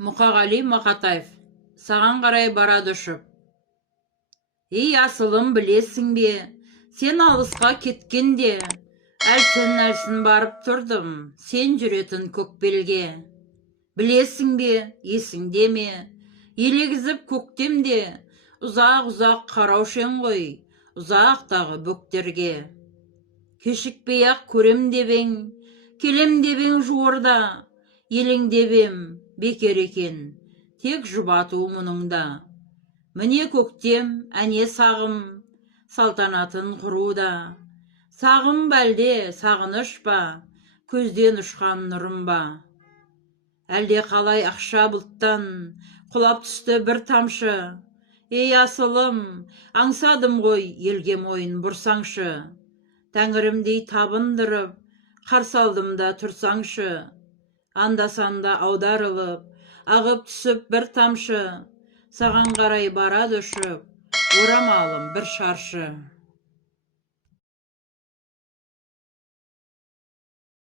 Мұқағали Мақатаев, саған қарай барады ұшып. Ей асылым, білесің бе, сен алысқа кеткенде, әлсін барып тұрдым, сен жүретін көкбелге. Білесің бе, есіңде ме, елегізіп көктемде, ұзақ қараушен ғой, ұзақтағы бөктерге. Кешікпей-ақ көрем дебең, келем дебең жуырда, елең дебем, бекер екен, тек жұбату мұныңда. Міне көктем, әне сағым, салтанатын құруда. Сағым бәлде, сағыныш па, көзден ұшқан нұрым ба. Әлде қалай ақша бұлттан, құлап түсті бір тамшы. Ей асылым, аңсадым ғой, елге мойын бұрсаңшы. Тәңірімдей табындырып, қарсалдым да тұрсаңшы. Анда-санда аударылып, ағып түсіп бір тамшы. Саған қарай барады ұшып, орамалым бір шаршы.